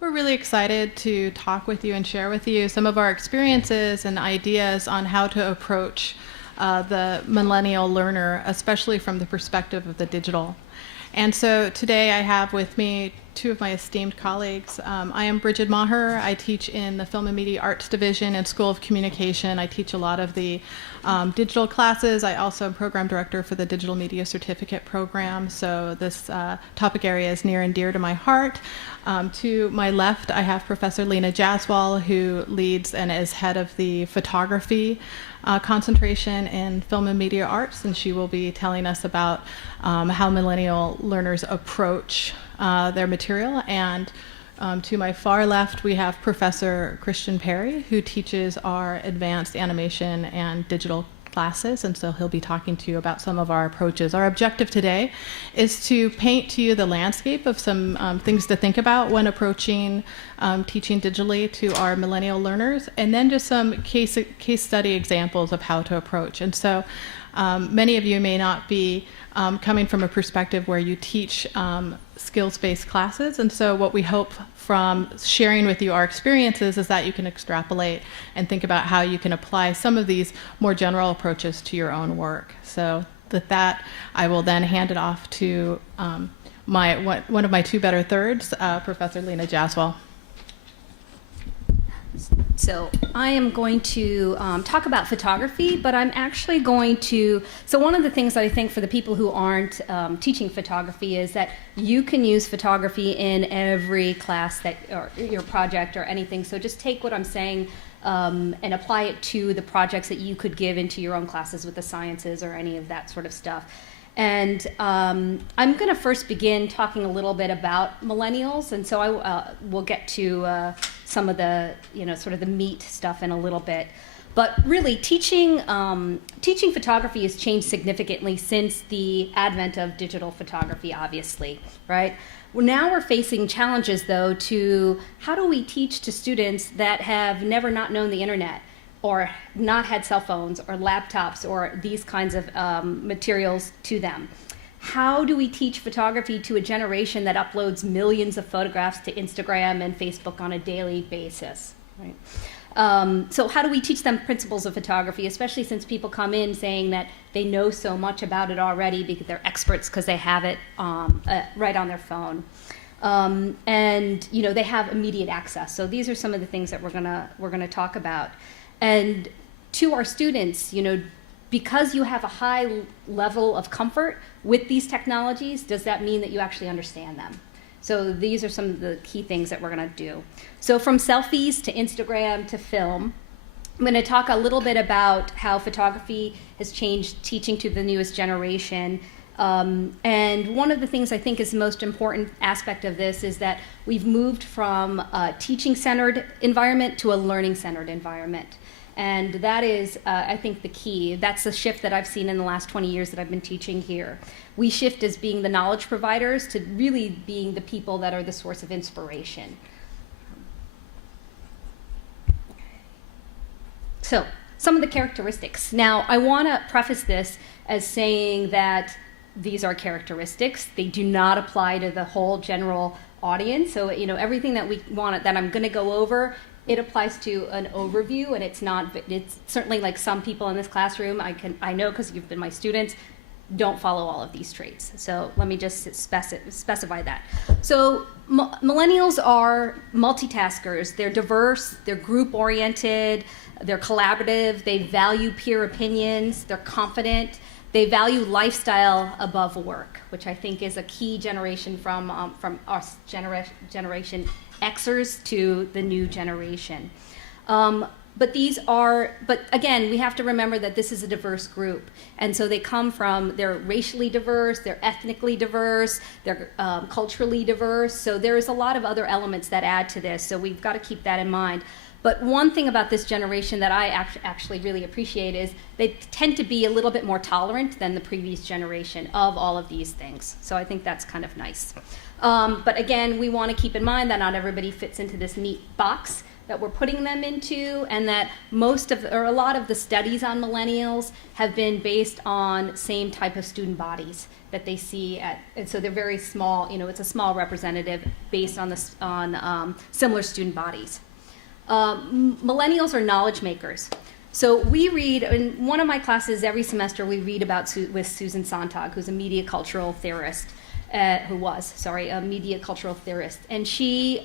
We're really excited to talk with you and share with you some of our experiences and ideas on how to approach the millennial learner, especially from the perspective of the digital. And so today I have with me two of my esteemed colleagues. I am Brigid Maher. I teach in the Film and Media Arts Division and School of Communication. I teach a lot of the digital classes. I also am program director for the Digital Media Certificate program, so this topic area is near and dear to my heart. To my left, I have Professor Leena Jayaswal, who leads and is head of the photography concentration in film and media arts, and she will be telling us about how millennial learners approach their material. And to my far left, we have Professor Kristian Perry, who teaches our advanced animation and digital classes, and so he'll be talking to you about some of our approaches. Our objective today is to paint to you the landscape of some things to think about when approaching teaching digitally to our millennial learners, and then just some case study examples of how to approach. And so many of you may not be coming from a perspective where you teach skills-based classes, and so what we hope from sharing with you our experiences is that you can extrapolate and think about how you can apply some of these more general approaches to your own work. So with that, I will then hand it off to one of my two better thirds, Professor Leena Jayaswal. So I am going to talk about photography, but I'm actually going to, so one of the things that I think for the people who aren't teaching photography is that you can use photography in every class that, or your project or anything. So just take what I'm saying and apply it to the projects that you could give into your own classes with the sciences or any of that sort of stuff. And I'm going to first begin talking a little bit about millennials, and so I will get to some of the, sort of the meat stuff in a little bit. But really, teaching photography has changed significantly since the advent of digital photography, obviously, right? Well, now we're facing challenges, though, to how do we teach to students that have never not known the internet, or not had cell phones or laptops or these kinds of materials to them? How do we teach photography to a generation that uploads millions of photographs to Instagram and Facebook on a daily basis, right? So how do we teach them principles of photography, especially since people come in saying that they know so much about it already because they're experts because they have it right on their phone. And they have immediate access. So these are some of the things that we're gonna talk about. And to our students, because you have a high level of comfort with these technologies, does that mean that you actually understand them? So these are some of the key things that we're going to do. So from selfies to Instagram to film, I'm going to talk a little bit about how photography has changed teaching to the newest generation. And one of the things I think is the most important aspect of this is that we've moved from a teaching-centered environment to a learning-centered environment. And that is, I think, the key. That's the shift that I've seen in the last 20 years that I've been teaching here. We shift as being the knowledge providers to really being the people that are the source of inspiration. So, some of the characteristics. Now, I want to preface this as saying that these are characteristics. They do not apply to the whole general audience. So, everything that we want, that I'm going to go over, it applies to an overview, and it's certainly like some people in this classroom, I know because you've been my students, don't follow all of these traits. So let me just specify that. So millennials are multitaskers. They're diverse, they're group-oriented, they're collaborative, they value peer opinions, they're confident, they value lifestyle above work, which I think is a key generation from us, Generation Xers to the new generation. But again, we have to remember that this is a diverse group. And so they're racially diverse, they're ethnically diverse, they're culturally diverse. So there's a lot of other elements that add to this. So we've got to keep that in mind. But one thing about this generation that I actually really appreciate is they tend to be a little bit more tolerant than the previous generation of all of these things. So I think that's kind of nice. But again, we want to keep in mind that not everybody fits into this neat box. that we're putting them into, and that a lot of the studies on millennials have been based on same type of student bodies that they see and so they're very small, it's a small representative based on similar student bodies. Millennials are knowledge makers. So we read, in one of my classes every semester, we read about with Susan Sontag, who's a media cultural theorist, a media cultural theorist. And she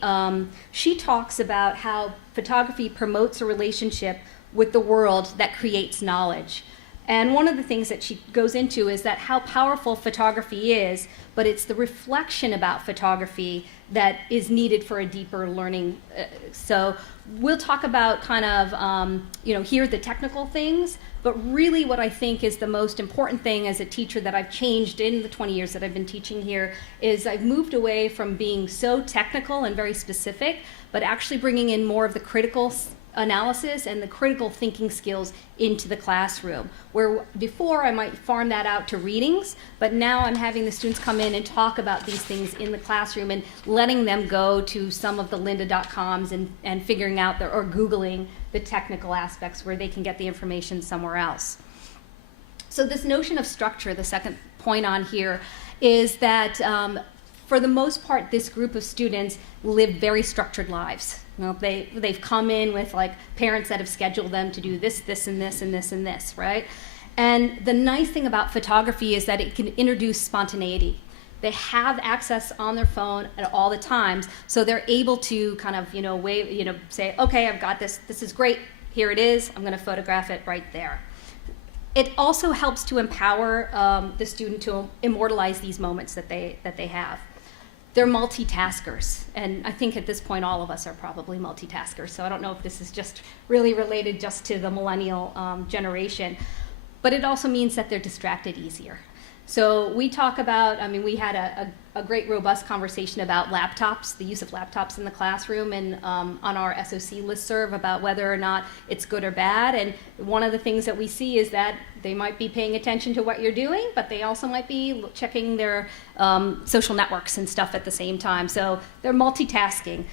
talks about how photography promotes a relationship with the world that creates knowledge. And one of the things that she goes into is that how powerful photography is, but it's the reflection about photography that is needed for a deeper learning. So we'll talk about kind of, here the technical things, but really what I think is the most important thing as a teacher that I've changed in the 20 years that I've been teaching here is I've moved away from being so technical and very specific, but actually bringing in more of the critical analysis and the critical thinking skills into the classroom, where before I might farm that out to readings, but now I'm having the students come in and talk about these things in the classroom and letting them go to some of the lynda.coms and figuring out or Googling the technical aspects where they can get the information somewhere else. So this notion of structure, the second point on here, is that for the most part, this group of students live very structured lives. They've come in with like parents that have scheduled them to do this, this, and this, and this, and this, right? And the nice thing about photography is that it can introduce spontaneity. They have access on their phone at all the times, so they're able to kind of, say, okay, I've got this. This is great. Here it is. I'm going to photograph it right there. It also helps to empower the student to immortalize these moments that they have. They're multitaskers, and I think at this point all of us are probably multitaskers, so I don't know if this is just really related just to the millennial generation, but it also means that they're distracted easier. So we talk about, we had a great robust conversation about laptops, the use of laptops in the classroom, and on our SOC listserv about whether or not it's good or bad. And one of the things that we see is that they might be paying attention to what you're doing, but they also might be checking their social networks and stuff at the same time. So they're multitasking.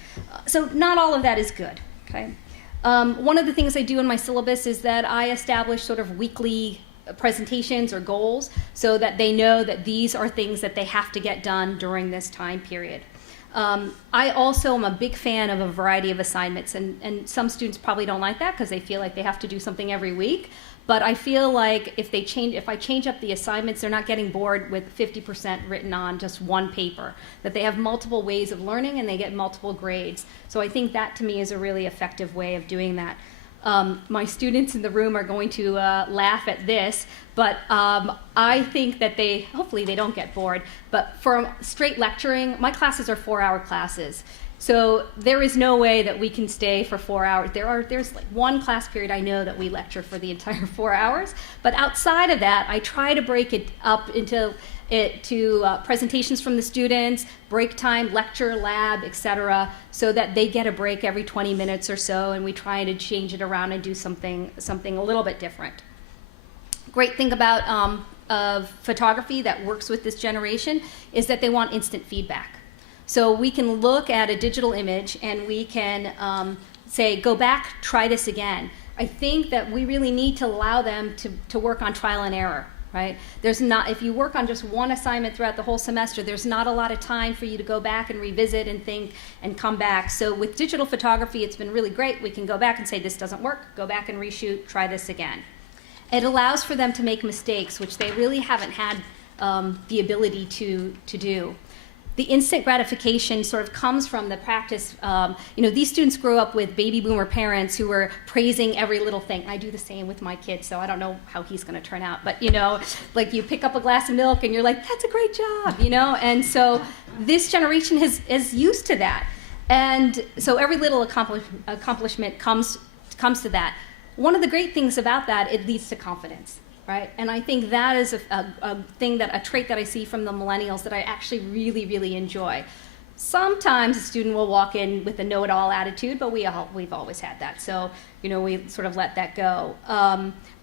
So not all of that is good, okay? One of the things I do in my syllabus is that I establish sort of weekly presentations or goals so that they know that these are things that they have to get done during this time period. I also am a big fan of a variety of assignments, and some students probably don't like that because they feel like they have to do something every week. But I feel like if I change up the assignments, they're not getting bored with 50% written on just one paper, that they have multiple ways of learning and they get multiple grades. So I think that to me is a really effective way of doing that. My students in the room are going to laugh at this, but I think that hopefully they don't get bored, but for straight lecturing, my classes are 4-hour classes. So there is no way that we can stay for 4 hours. There's like one class period I know that we lecture for the entire 4 hours, but outside of that, I try to break it up into presentations from the students, break time, lecture, lab, etc., so that they get a break every 20 minutes or so, and we try to change it around and do something a little bit different. Great thing about of photography that works with this generation is that they want instant feedback. So we can look at a digital image and we can say, go back, try this again. I think that we really need to allow them to work on trial and error. Right? If you work on just one assignment throughout the whole semester, there's not a lot of time for you to go back and revisit and think and come back. So with digital photography, it's been really great. We can go back and say, this doesn't work, go back and reshoot, try this again. It allows for them to make mistakes, which they really haven't had the ability to do. The instant gratification sort of comes from the practice. These students grew up with baby boomer parents who were praising every little thing. I do the same with my kids, so I don't know how he's going to turn out. But, like you pick up a glass of milk and you're like, that's a great job, And so this generation is used to that. And so every little accomplishment comes to that. One of the great things about that, it leads to confidence. Right? And I think that is a trait that I see from the millennials that I actually really, really enjoy. Sometimes a student will walk in with a know-it-all attitude, but we've always had that. So, we sort of let that go.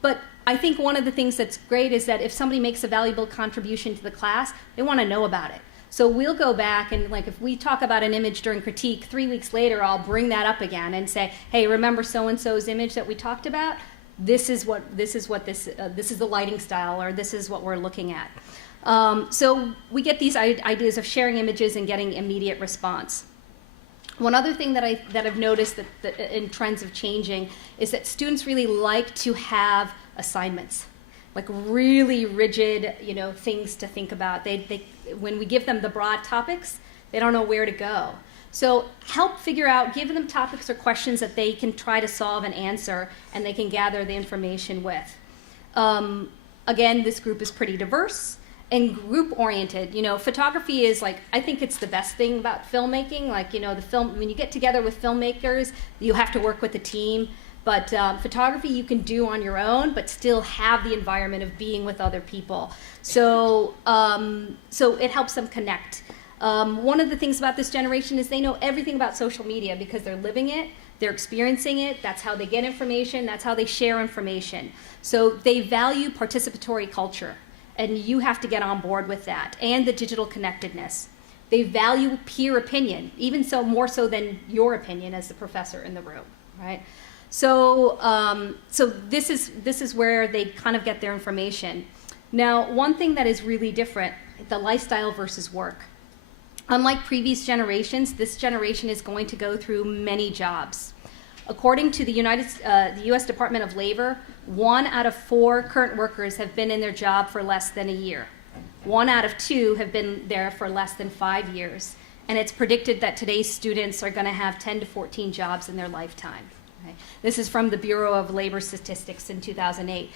But I think one of the things that's great is that if somebody makes a valuable contribution to the class, they want to know about it. So we'll go back and, like, if we talk about an image during critique, 3 weeks later I'll bring that up again and say, hey, remember so-and-so's image that we talked about? This is the lighting style, or this is what we're looking at. So we get these ideas of sharing images and getting immediate response. One other thing that I've noticed that in trends of changing is that students really like to have assignments, like really rigid, things to think about. They when we give them the broad topics, they don't know where to go. So help figure out, give them topics or questions that they can try to solve and answer, and they can gather the information with. Again, this group is pretty diverse and group-oriented. Photography is, like, I think it's the best thing about filmmaking. Like, when you get together with filmmakers, you have to work with a team. But photography you can do on your own, but still have the environment of being with other people. So it helps them connect. One of the things about this generation is they know everything about social media because they're living it, they're experiencing it, that's how they get information, that's how they share information. So they value participatory culture, and you have to get on board with that, and the digital connectedness. They value peer opinion, even so more so than your opinion as the professor in the room, right? So this is where they kind of get their information. Now, one thing that is really different, the lifestyle versus work. Unlike previous generations, this generation is going to go through many jobs. According to the U.S. Department of Labor, 1 out of 4 current workers have been in their job for less than a year. 1 out of 2 have been there for less than 5 years. And it's predicted that today's students are going to have 10 to 14 jobs in their lifetime. Okay? This is from the Bureau of Labor Statistics in 2008.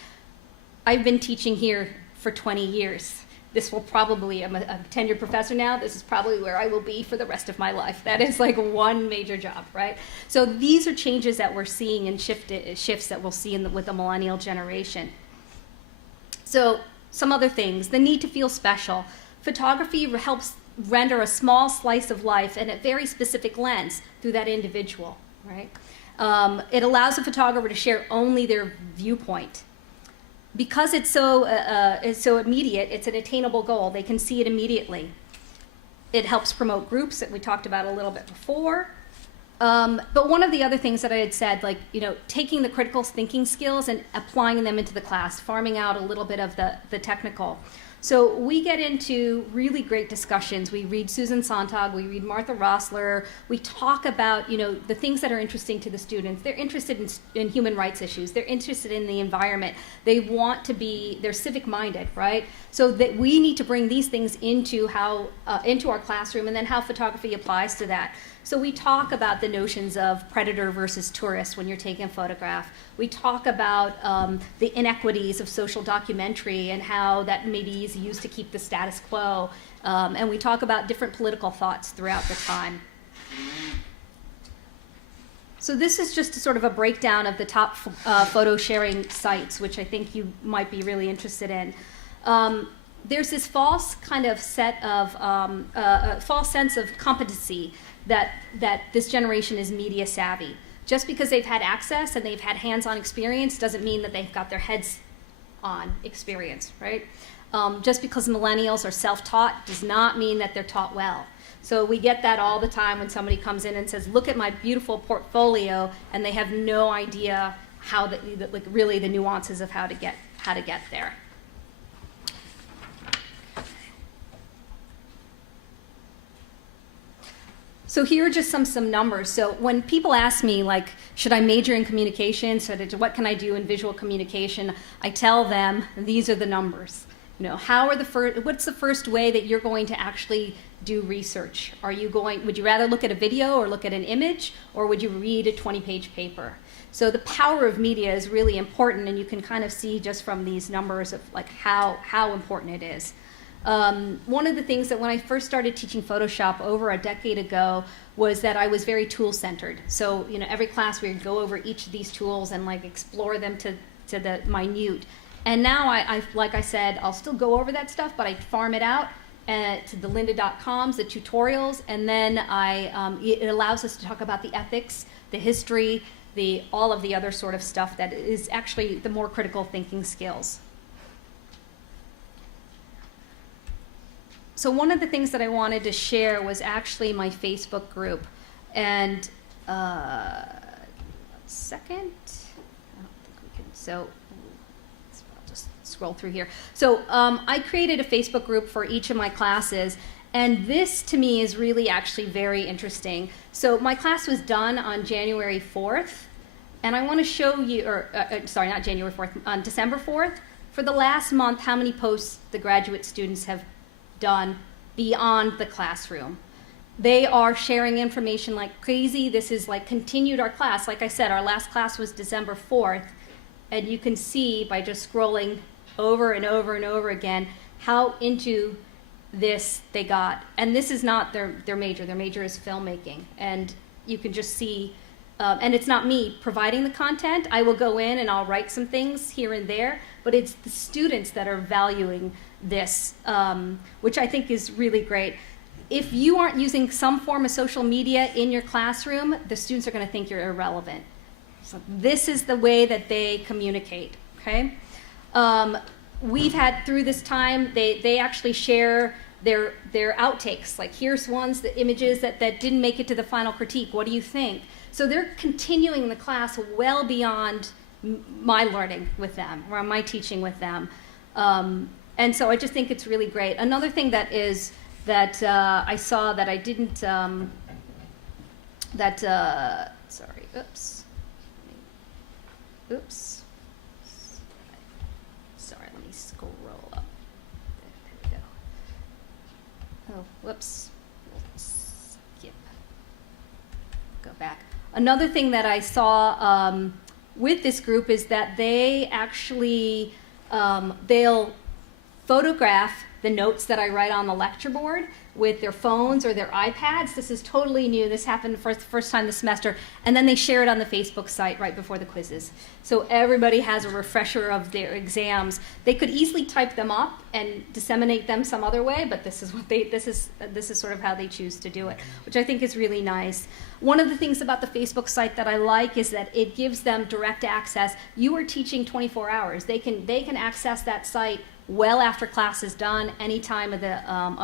I've been teaching here for 20 years. This will probably, I'm a tenured professor now, this is probably where I will be for the rest of my life. That is like one major job, right? So these are changes that we're seeing and shifts that we'll see with the millennial generation. So some other things, the need to feel special. Photography helps render a small slice of life and a very specific lens through that individual, right? It allows a photographer to share only their viewpoint. Because it's so immediate, it's an attainable goal. They can see it immediately. It helps promote groups that we talked about a little bit before. But one of the other things that I had said, like, taking the critical thinking skills and applying them into the class, farming out a little bit of the technical. So we get into really great discussions. We read Susan Sontag, we read Martha Rossler. We talk about, the things that are interesting to the students. They're interested in human rights issues. They're interested in the environment. They're civic minded, right? So that we need to bring these things into our classroom, and then how photography applies to that. So we talk about the notions of predator versus tourist when you're taking a photograph. We talk about the inequities of social documentary and how that maybe is used to keep the status quo. And we talk about different political thoughts throughout the time. So this is just sort of a breakdown of the top photo sharing sites, which I think you might be really interested in. There's this false kind of false sense of competency that this generation is media savvy. Just because they've had access and they've had hands-on experience doesn't mean that they've got their heads on experience, right? Just because millennials are self-taught does not mean that they're taught well. So we get that all the time when somebody comes in and says, look at my beautiful portfolio, and they have no idea really the nuances of how to get there. So here are just some numbers. So when people ask me, like, should I major in communication? So what can I do in visual communication? I tell them, these are the numbers. What's the first way that you're going to actually do research? Would you rather look at a video or look at an image, or would you read a 20-page paper? So the power of media is really important, and you can kind of see just from these numbers of like how important it is. One of the things that when I first started teaching Photoshop over a decade ago was that I was very tool-centered. So, every class we would go over each of these tools and like explore them to the minute. And now like I said, I'll still go over that stuff, but I farm it out to the lynda.coms, the tutorials, and then it allows us to talk about the ethics, the history, all of the other sort of stuff that is actually the more critical thinking skills. So one of the things that I wanted to share was actually my Facebook group. And second, I don't think we can, so I'll just scroll through here. So I created a Facebook group for each of my classes, and this to me is really actually very interesting. So my class was done on January 4th, and I want to show you, sorry, not January 4th, on December 4th, for the last month, how many posts the graduate students have done beyond the classroom. They are sharing information like crazy. This is like continued our class. Like I said, our last class was December 4th, and you can see by just scrolling over and over and over again how into this they got. And this is not their major. Their major is filmmaking. And you can just see, and it's not me providing the content. I will go in and I'll write some things here and there, but it's the students that are valuing this, which I think is really great. If you aren't using some form of social media in your classroom, the students are going to think you're irrelevant. So this is the way that they communicate, okay? We've had, through this time, they actually share their outtakes. Like, here's the images that didn't make it to the final critique. What do you think? So they're continuing the class well beyond my learning with them, or my teaching with them. And so I just think it's really great. Another thing that I saw that I didn't, sorry, oops. Sorry, let me scroll up. There we go. Oh, whoops. Skip. Go back. Another thing that I saw with this group is that they actually, they'll photograph the notes that I write on the lecture board with their phones or their iPads. This is totally new. This happened for the first time this semester. And then they share it on the Facebook site right before the quizzes. So everybody has a refresher of their exams. They could easily type them up and disseminate them some other way, but this is what this is sort of how they choose to do it, which I think is really nice. One of the things about the Facebook site that I like is that it gives them direct access. You are teaching 24 hours. They can access that site well after class is done, any time of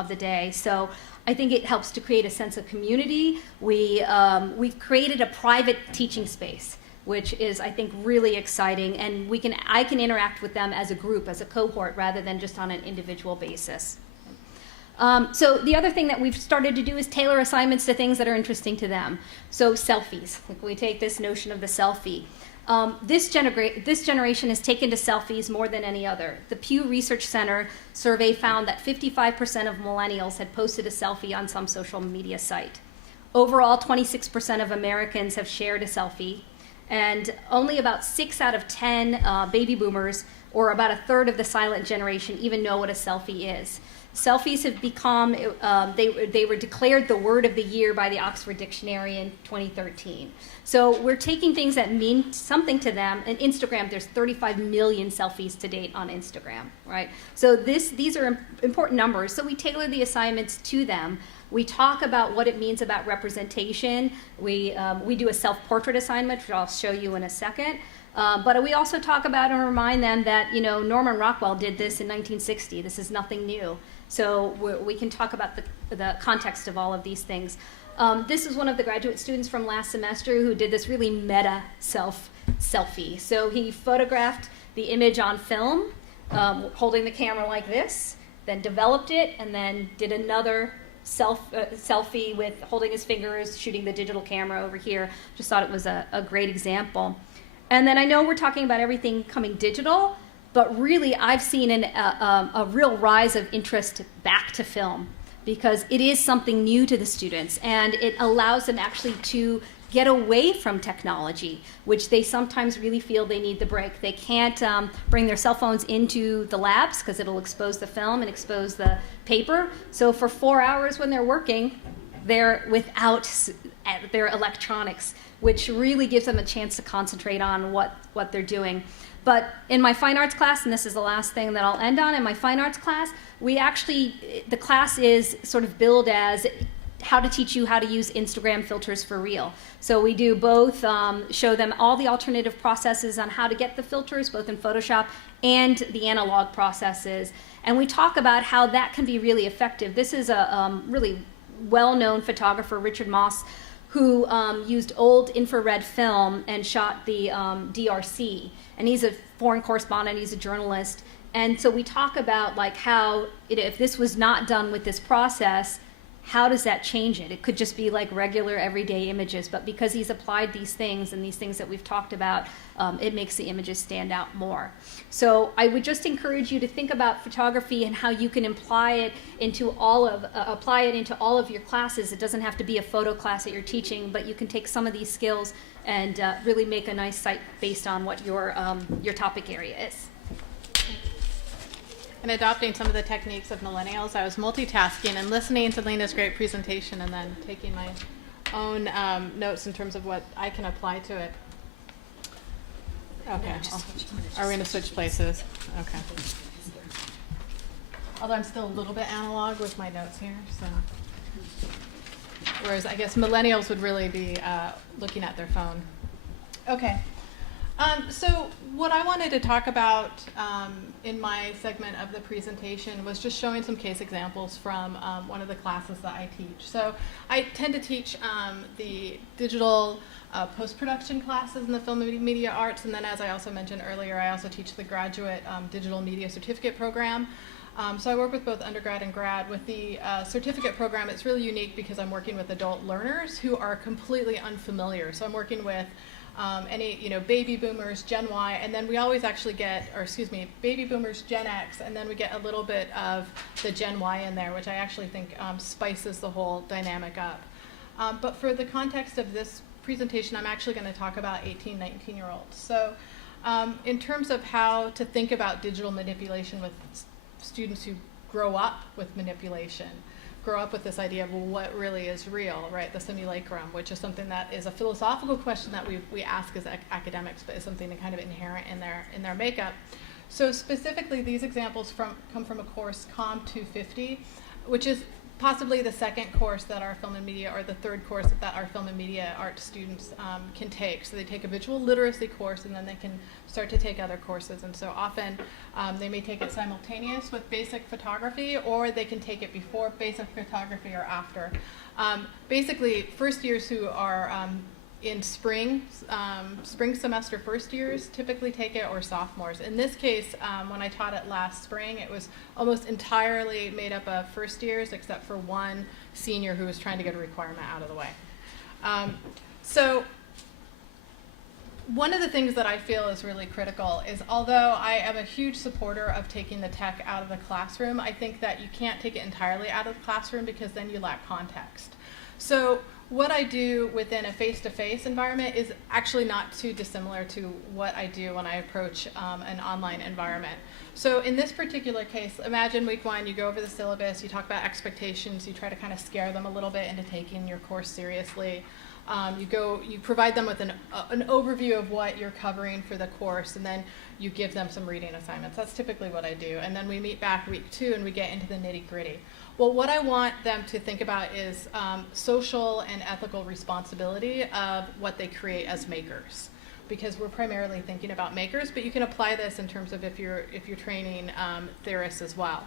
the day. So I think it helps to create a sense of community. We've created a private teaching space, which is, I think, really exciting, and I can interact with them as a group, as a cohort, rather than just on an individual basis. So the other thing that we've started to do is tailor assignments to things that are interesting to them. So selfies, like we take this notion of the selfie. This generation has taken to selfies more than any other. The Pew Research Center survey found that 55% of millennials had posted a selfie on some social media site. Overall, 26% of Americans have shared a selfie, and only about 6 out of 10 baby boomers, or about a third of the silent generation, even know what a selfie is. Selfies have become, they were declared the word of the year by the Oxford Dictionary in 2013. So we're taking things that mean something to them. And Instagram, there's 35 million selfies to date on Instagram, right? So these are important numbers. So we tailor the assignments to them. We talk about what it means about representation. We do a self-portrait assignment, which I'll show you in a second. But we also talk about and remind them that, Norman Rockwell did this in 1960. This is nothing new. So we can talk about the context of all of these things. This is one of the graduate students from last semester who did this really meta selfie. So he photographed the image on film, holding the camera like this, then developed it, and then did another selfie with holding his fingers, shooting the digital camera over here. Just thought it was a great example. And then I know we're talking about everything coming digital, but really I've seen a real rise of interest back to film, because it is something new to the students, and it allows them actually to get away from technology, which they sometimes really feel they need the break. They can't bring their cell phones into the labs because it'll expose the film and expose the paper. So for 4 hours when they're working, they're without their electronics, which really gives them a chance to concentrate on what they're doing. But in my fine arts class, and this is the last thing that I'll end on, in my fine arts class, the class is sort of billed as how to teach you how to use Instagram filters for real. So we do both, show them all the alternative processes on how to get the filters, both in Photoshop and the analog processes. And we talk about how that can be really effective. This is a really well-known photographer, Richard Moss, who used old infrared film and shot the DRC. And he's a foreign correspondent, he's a journalist. And so we talk about like how, if this was not done with this process, how does that change it? It could just be like regular everyday images, but because he's applied these things and these things that we've talked about, it makes the images stand out more. So I would just encourage you to think about photography and how you can apply it into all of your classes. It doesn't have to be a photo class that you're teaching, but you can take some of these skills and really make a nice site based on what your topic area is. And adopting some of the techniques of Millennials, I was multitasking and listening to Leena's great presentation and then taking my own notes in terms of what I can apply to it. Okay. Are we going to switch places? Okay. Although I'm still a little bit analog with my notes here, so. Whereas I guess Millennials would really be looking at their phone. Okay. So what I wanted to talk about in my segment of the presentation was just showing some case examples from one of the classes that I teach. So I tend to teach the digital post-production classes in the film and media arts, and then as I also mentioned earlier, I also teach the graduate digital media certificate program. So I work with both undergrad and grad. With the certificate program, it's really unique because I'm working with adult learners who are completely unfamiliar. So I'm working with baby boomers, Gen Y, and then we always actually get, baby boomers, Gen X, and then we get a little bit of the Gen Y in there, which I actually think spices the whole dynamic up. But for the context of this presentation, I'm actually going to talk about 18, 19-year-olds. So in terms of how to think about digital manipulation with students who grow up with manipulation, grow up with this idea of, well, what really is real, right? The simulacrum, which is something that is a philosophical question that we ask as academics, but is something that kind of inherent in their makeup. So specifically, these examples come from a course, COM 250, which is possibly the second course that our film and media, or the third course that our film and media art students can take. So they take a visual literacy course, and then they can start to take other courses. And so often they may take it simultaneous with basic photography, or they can take it before basic photography or after. Basically, first years who are in spring semester first years typically take it, or sophomores. In this case, when I taught it last spring, it was almost entirely made up of first years, except for one senior who was trying to get a requirement out of the way. So one of the things that I feel is really critical is, although I am a huge supporter of taking the tech out of the classroom, I think that you can't take it entirely out of the classroom because then you lack context. So what I do within a face-to-face environment is actually not too dissimilar to what I do when I approach an online environment. So in this particular case, imagine week one, you go over the syllabus, you talk about expectations, you try to kind of scare them a little bit into taking your course seriously. You provide them with an overview of what you're covering for the course, and then you give them some reading assignments. That's typically what I do. And then we meet back week two and we get into the nitty-gritty. Well, what I want them to think about is social and ethical responsibility of what they create as makers, because we're primarily thinking about makers, but you can apply this in terms of if you're training theorists as well.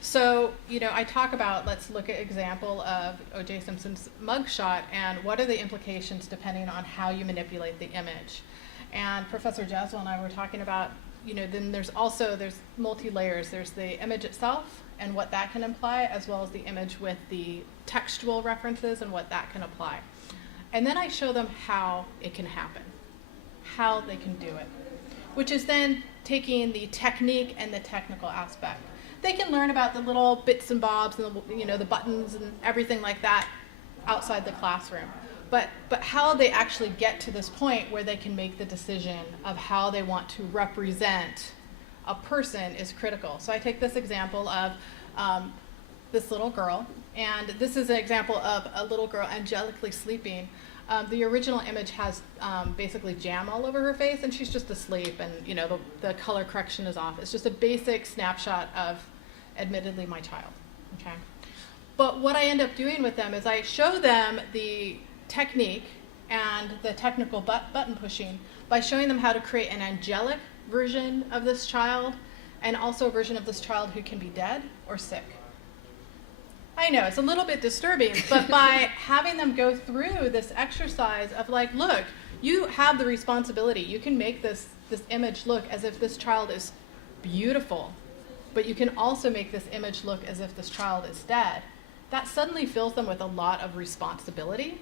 So, I talk about, let's look at example of O.J. Simpson's mugshot and what are the implications depending on how you manipulate the image. And Professor Jayaswal and I were talking about, then there's multi-layers. There's the image itself and what that can imply, as well as the image with the textual references and what that can apply. And then I show them how it can happen, how they can do it, which is then taking the technique and the technical aspect. They can learn about the little bits and bobs and the buttons and everything like that outside the classroom. But how they actually get to this point where they can make the decision of how they want to represent a person is critical. So I take this example of this little girl, and this is an example of a little girl angelically sleeping. The original image has basically jam all over her face, and she's just asleep, and the color correction is off. It's just a basic snapshot of, admittedly, my child. Okay. But what I end up doing with them is I show them the technique and the technical button pushing by showing them how to create an angelic version of this child and also a version of this child who can be dead or sick. I know, it's a little bit disturbing, but by having them go through this exercise of like, look, you have the responsibility. You can make this image look as if this child is beautiful, but you can also make this image look as if this child is dead. That suddenly fills them with a lot of responsibility,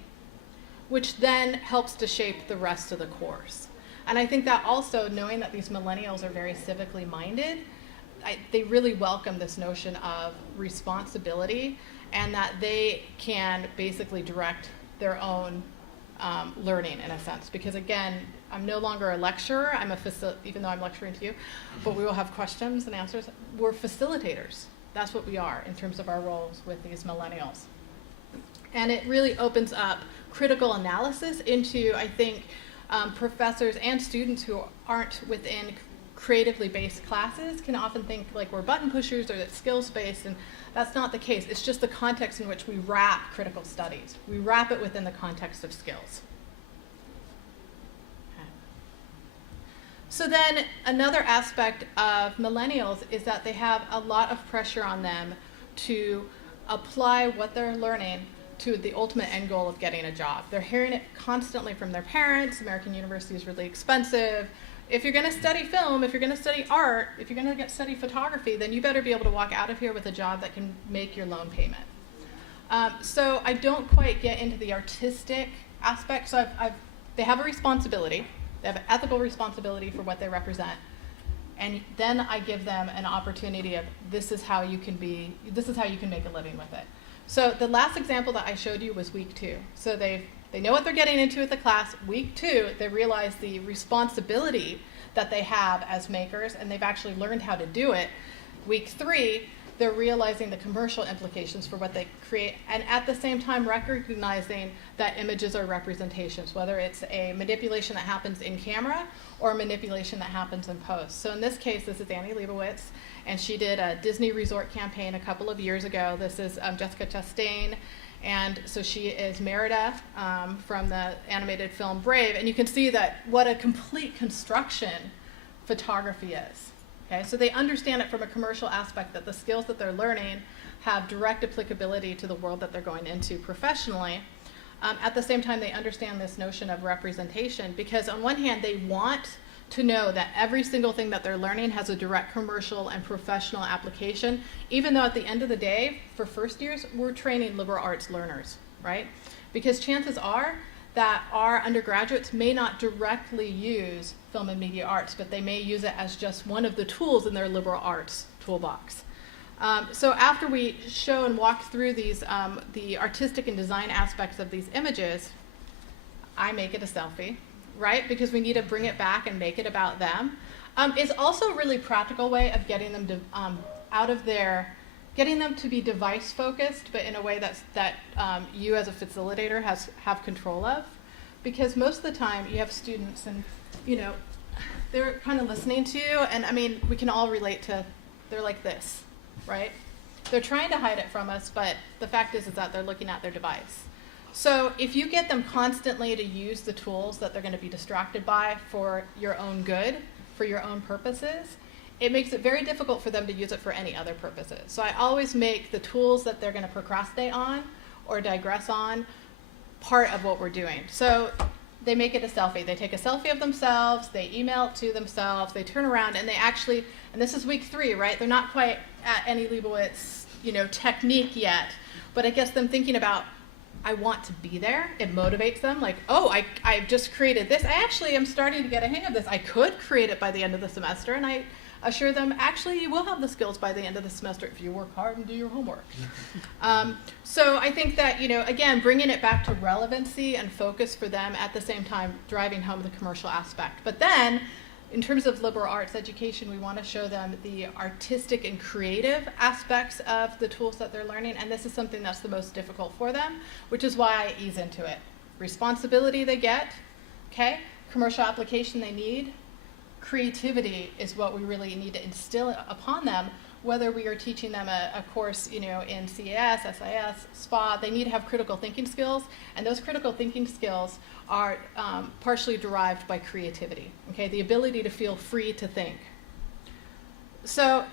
which then helps to shape the rest of the course. And I think that also, knowing that these millennials are very civically minded, they really welcome this notion of responsibility and that they can basically direct their own learning in a sense. Because again, I'm no longer a lecturer, even though I'm lecturing to you, but we will have questions and answers. We're facilitators. That's what we are in terms of our roles with these millennials. And it really opens up critical analysis into, I think, professors and students who aren't within creatively based classes can often think like we're button pushers or it's skills based, and that's not the case. It's just the context in which we wrap critical studies. We wrap it within the context of skills. Okay. So then another aspect of millennials is that they have a lot of pressure on them to apply what they're learning to the ultimate end goal of getting a job. They're hearing it constantly from their parents. American university is really expensive. If you're going to study film, if you're going to study art, if you're going to study photography, then you better be able to walk out of here with a job that can make your loan payment. So I don't quite get into the artistic aspect. So they have a responsibility. They have an ethical responsibility for what they represent. And then I give them an opportunity of this is how you can make a living with it. So the last example that I showed you was week 2. So they know what they're getting into with the class. Week 2, they realize the responsibility that they have as makers, and they've actually learned how to do it. Week 3, they're realizing the commercial implications for what they create, and at the same time recognizing that images are representations, whether it's a manipulation that happens in camera or a manipulation that happens in post. So in this case, this is Annie Leibovitz, and she did a Disney resort campaign a couple of years ago. This is Jessica Chastain. And so she is Merida from the animated film Brave. And you can see that what a complete construction photography is. Okay, so they understand it from a commercial aspect, that the skills that they're learning have direct applicability to the world that they're going into professionally. At the same time, they understand this notion of representation, because on one hand, they want to know that every single thing that they're learning has a direct commercial and professional application, even though at the end of the day, for first years, we're training liberal arts learners, right? Because chances are that our undergraduates may not directly use film and media arts, but they may use it as just one of the tools in their liberal arts toolbox. So after we show and walk through these, the artistic and design aspects of these images, I make it a selfie. Right? Because we need to bring it back and make it about them. It's also a really practical way of getting them to, getting them to be device focused, but in a way that you as a facilitator have control of. Because most of the time you have students and, they're kind of listening to you, and I mean, we can all relate to, they're like this, right? They're trying to hide it from us, but the fact is that they're looking at their device. So if you get them constantly to use the tools that they're going to be distracted by for your own good, for your own purposes, it makes it very difficult for them to use it for any other purposes. So I always make the tools that they're going to procrastinate on or digress on part of what we're doing. So they make it a selfie. They take a selfie of themselves, they email it to themselves, they turn around, and they actually, and this is week 3, right? They're not quite at Annie Leibovitz, technique yet, but it gets them thinking about, I want to be there. It motivates them, like, oh, I've just created this. I actually am starting to get a hang of this. I could create it by the end of the semester, and I assure them, actually, you will have the skills by the end of the semester if you work hard and do your homework. So I think that, again, bringing it back to relevancy and focus for them, at the same time driving home the commercial aspect. But then, in terms of liberal arts education, we want to show them the artistic and creative aspects of the tools that they're learning, and this is something that's the most difficult for them, which is why I ease into it. Responsibility they get, okay? Commercial application they need. Creativity is what we really need to instill upon them, whether we are teaching them a course, in CAS, SIS, SPA, they need to have critical thinking skills, and those critical thinking skills are partially derived by creativity, okay, the ability to feel free to think. So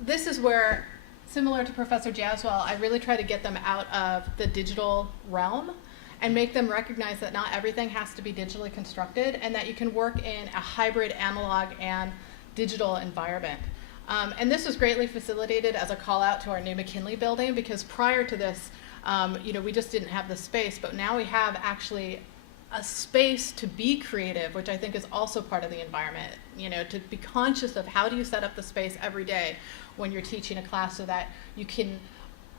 this is where, similar to Professor Jayaswal, I really try to get them out of the digital realm and make them recognize that not everything has to be digitally constructed, and that you can work in a hybrid analog and digital environment. And this was greatly facilitated as a call out to our new McKinley building, because prior to this, we just didn't have the space, but now we have actually a space to be creative, which I think is also part of the environment, to be conscious of how do you set up the space every day when you're teaching a class so that you can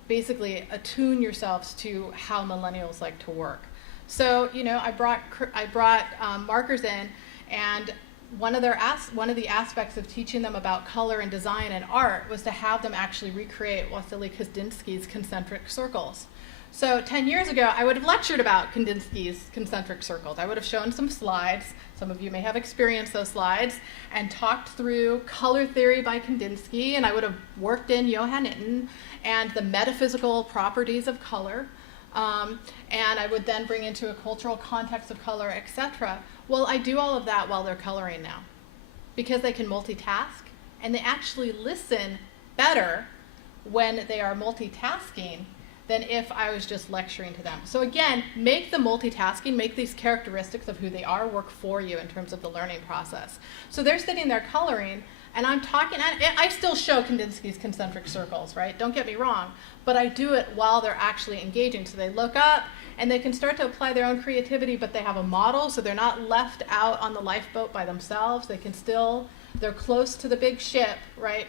basically attune yourselves to how millennials like to work. So, I brought markers in, and one of the aspects of teaching them about color and design and art was to have them actually recreate Wassily Kandinsky's concentric circles. So 10 years ago, I would have lectured about Kandinsky's concentric circles. I would have shown some slides. Some of you may have experienced those slides, and talked through color theory by Kandinsky, and I would have worked in Johann Itten and the metaphysical properties of color. And I would then bring into a cultural context of color, etc. Well, I do all of that while they're coloring now, because they can multitask, and they actually listen better when they are multitasking than if I was just lecturing to them. So again, make the multitasking, make these characteristics of who they are work for you in terms of the learning process. So they're sitting there coloring, and I'm talking, I still show Kandinsky's concentric circles, right? Don't get me wrong, but I do it while they're actually engaging. So they look up, and they can start to apply their own creativity, but they have a model, so they're not left out on the lifeboat by themselves. They're close to the big ship, right?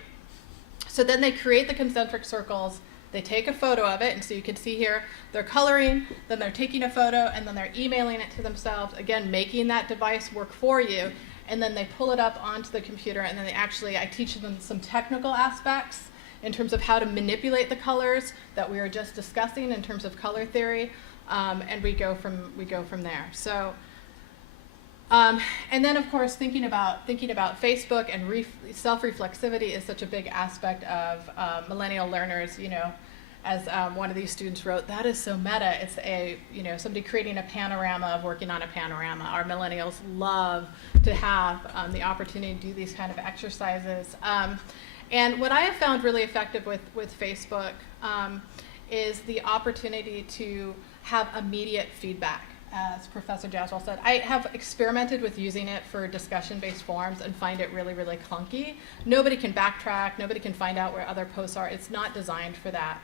So then they create the concentric circles, they take a photo of it, and so you can see here, they're coloring, then they're taking a photo, and then they're emailing it to themselves, again, making that device work for you, and then they pull it up onto the computer, and then I teach them some technical aspects in terms of how to manipulate the colors that we were just discussing in terms of color theory, and we go from there. So, and then of course thinking about Facebook and self-reflexivity is such a big aspect of millennial learners. As one of these students wrote, that is so meta. It's somebody creating a panorama of working on a panorama. Our millennials love to have the opportunity to do these kind of exercises. And what I have found really effective with Facebook is the opportunity to have immediate feedback. As Professor Jayaswal said, I have experimented with using it for discussion-based forums and find it really, really clunky. Nobody can backtrack. Nobody can find out where other posts are. It's not designed for that.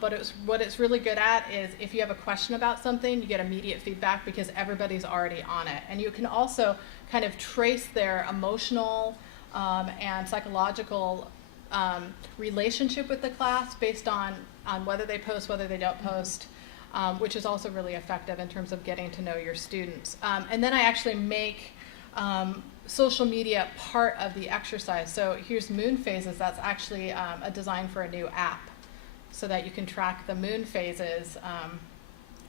But what it's really good at is if you have a question about something, you get immediate feedback because everybody's already on it. And you can also kind of trace their emotional and psychological relationship with the class based on whether they post, whether they don't post, which is also really effective in terms of getting to know your students. And then I actually make social media part of the exercise. So here's moon phases. That's actually a design for a new app so that you can track the moon phases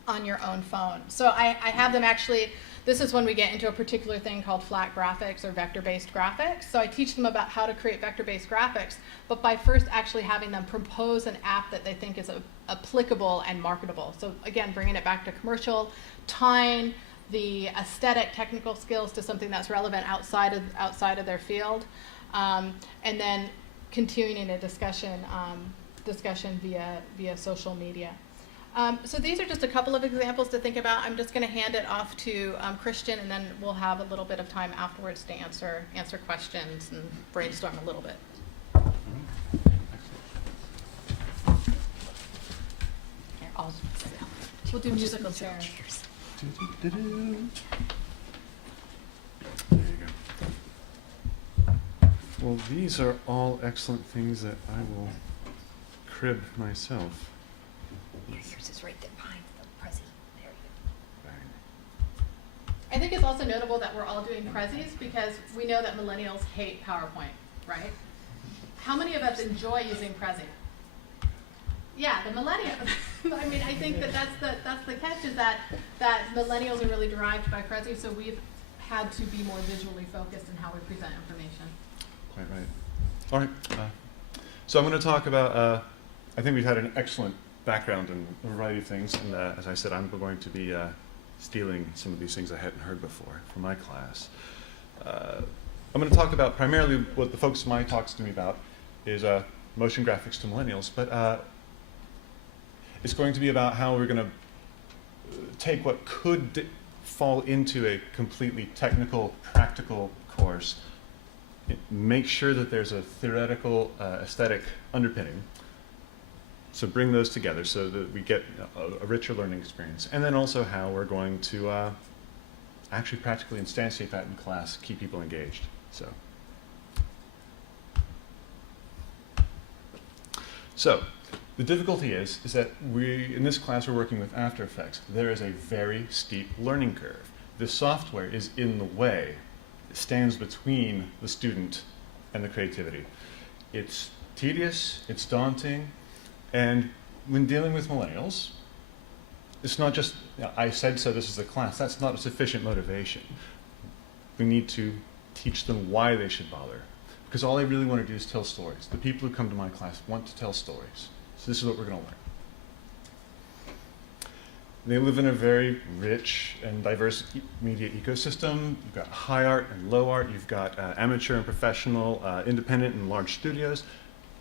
on your own phone. So I have them actually, this is when we get into a particular thing called flat graphics or vector-based graphics. So I teach them about how to create vector-based graphics, but by first actually having them propose an app that they think is applicable and marketable. So again, bringing it back to commercial, tying the aesthetic technical skills to something that's relevant outside of their field, and then continuing a discussion via social media. So these are just a couple of examples to think about. I'm just going to hand it off to Kristian, and then we'll have a little bit of time afterwards to answer questions and brainstorm a little bit. Here, we'll do musical chairs. There you go. Well, these are all excellent things that I will crib myself. Yours is right there behind the Prezi. There you Bang. I think it's also notable that we're all doing Prezis because we know that millennials hate PowerPoint, right? How many of us enjoy using Prezi? Yeah, the millennials. I mean, I think that's the catch is that millennials are really derived by Prezi, so we've had to be more visually focused in how we present information. Quite right. All right. So I'm going to talk about, I think we've had an excellent background in a variety of things, and as I said, I'm going to be stealing some of these things I hadn't heard before from my class. I'm going to talk about primarily what the focus of my talks to me about is motion graphics to millennials, but it's going to be about how we're going to take what could fall into a completely technical, practical course, make sure that there's a theoretical, aesthetic underpinning, so bring those together so that we get a richer learning experience, and then also how we're going to actually practically instantiate that in class, keep people engaged. So the difficulty is that in this class we're working with After Effects. There is a very steep learning curve. The software is in the way. It stands between the student and the creativity. It's tedious, it's daunting, and when dealing with millennials, it's not just, I said so, this is the class. That's not a sufficient motivation. We need to teach them why they should bother. Because all they really want to do is tell stories. The people who come to my class want to tell stories. So this is what we're going to learn. They live in a very rich and diverse media ecosystem. You've got high art and low art. You've got amateur and professional, independent and large studios.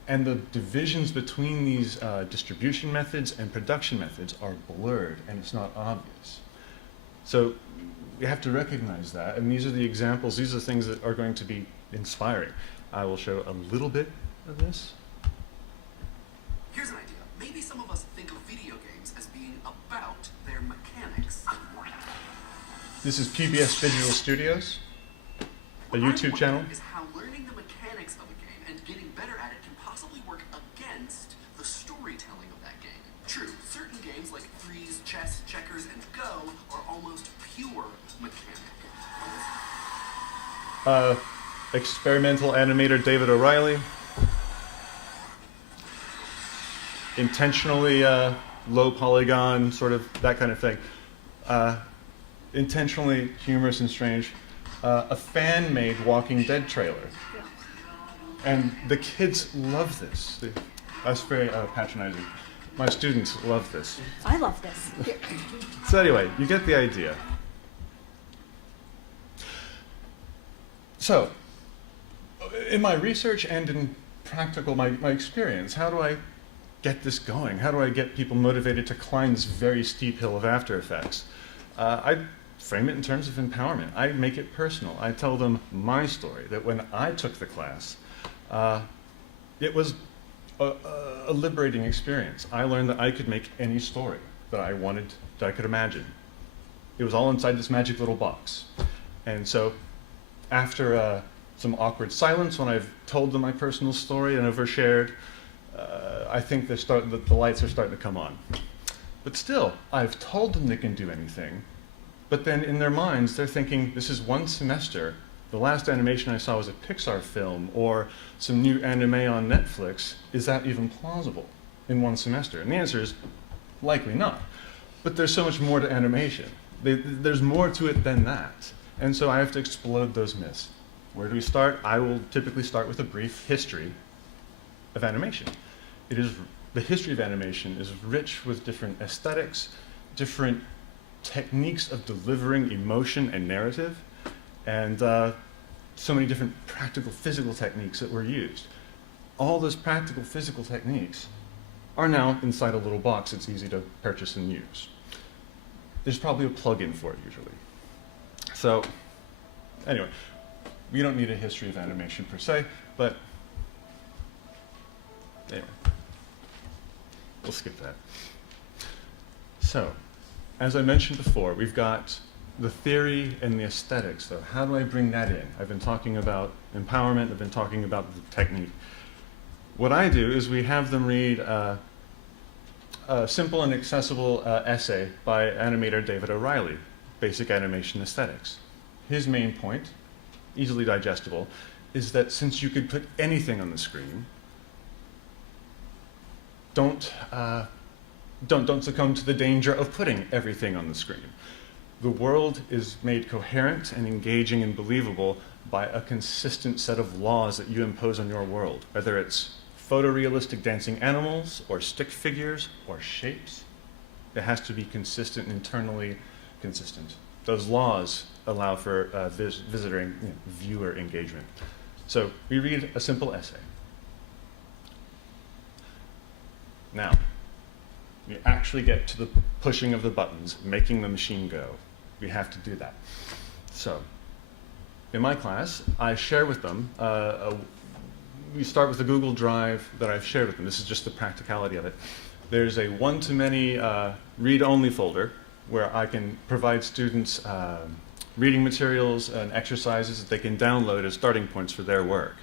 And the divisions between these distribution methods and production methods are blurred, and it's not obvious. So we have to recognize that, and these are the examples, these are the things that are going to be inspiring. I will show a little bit of this. Here's an idea. Maybe some of us think of video games as being about their mechanics. This is PBS Digital Studios, a YouTube channel. Is how learning the mechanics of a game and getting better at it can possibly work against the storytelling of that game. True, certain games like freeze, chess, checkers, and Go are almost pure mechanic. Experimental animator David O'Reilly. Intentionally low polygon, sort of that kind of thing. Intentionally humorous and strange. A fan-made Walking Dead trailer. And the kids love this. That's very patronizing. My students love this. I love this. So anyway, you get the idea. So, in my research and in practical, my experience, how do I get this going? How do I get people motivated to climb this very steep hill of After Effects? I frame it in terms of empowerment. I make it personal. I tell them my story, that when I took the class, it was a liberating experience. I learned that I could make any story that I wanted, that I could imagine. It was all inside this magic little box. And so after some awkward silence when I've told them my personal story and overshared, I think the lights are starting to come on. But still, I've told them they can do anything, but then in their minds they're thinking, this is one semester. The last animation I saw was a Pixar film or some new anime on Netflix. Is that even plausible in one semester? And the answer is likely not. But there's so much more to animation. There's more to it than that. And so I have to explode those myths. Where do we start? I will typically start with a brief history of animation. The history of animation is rich with different aesthetics, different techniques of delivering emotion and narrative, and so many different practical physical techniques that were used. All those practical physical techniques are now inside a little box it's easy to purchase and use. There's probably a plug-in for it usually. So anyway, we don't need a history of animation per se, but anyway, we'll skip that. So, as I mentioned before, we've got the theory and the aesthetics. So how do I bring that in? I've been talking about empowerment, I've been talking about the technique. What I do is we have them read a simple and accessible essay by animator David O'Reilly, Basic Animation Aesthetics. His main point, easily digestible, is that since you could put anything on the screen, don't succumb to the danger of putting everything on the screen. The world is made coherent and engaging and believable by a consistent set of laws that you impose on your world, whether it's photorealistic dancing animals or stick figures or shapes. It has to be consistent, internally consistent. Those laws allow for viewer engagement. So we read a simple essay. Now, we actually get to the pushing of the buttons, making the machine go. We have to do that. So, in my class, I share with them, we start with a Google Drive that I've shared with them. This is just the practicality of it. There's a one-to-many read-only folder where I can provide students reading materials and exercises that they can download as starting points for their work.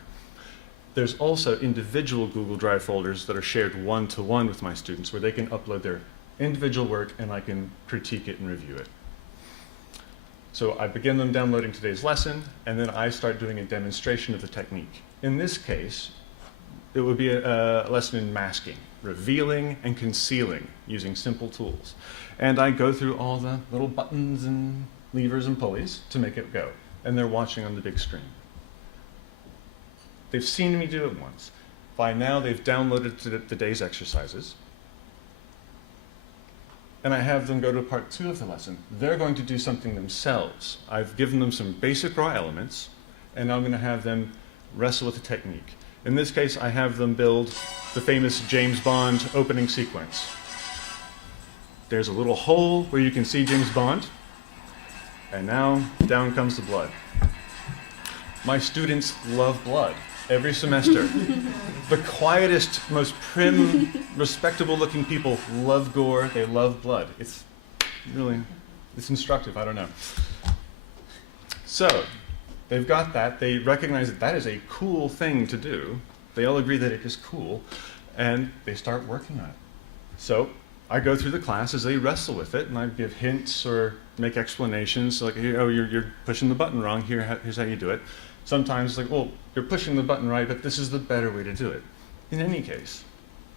There's also individual Google Drive folders that are shared one-to-one with my students where they can upload their individual work and I can critique it and review it. So I begin them downloading today's lesson, and then I start doing a demonstration of the technique. In this case, it would be a lesson in masking, revealing and concealing using simple tools. And I go through all the little buttons and levers and pulleys to make it go. And they're watching on the big screen. They've seen me do it once. By now, they've downloaded the day's exercises. And I have them go to part 2 of the lesson. They're going to do something themselves. I've given them some basic raw elements, and I'm going to have them wrestle with the technique. In this case, I have them build the famous James Bond opening sequence. There's a little hole where you can see James Bond, and now down comes the blood. My students love blood every semester. The quietest, most prim, respectable-looking people love gore. They love blood. It's instructive. I don't know. So they've got that. They recognize that that is a cool thing to do. They all agree that it is cool, and they start working on it. So I go through the class as they wrestle with it, and I give hints or make explanations, like, oh, you're pushing the button wrong. Here's how you do it. Sometimes it's like, well, you're pushing the button right, but this is the better way to do it. In any case,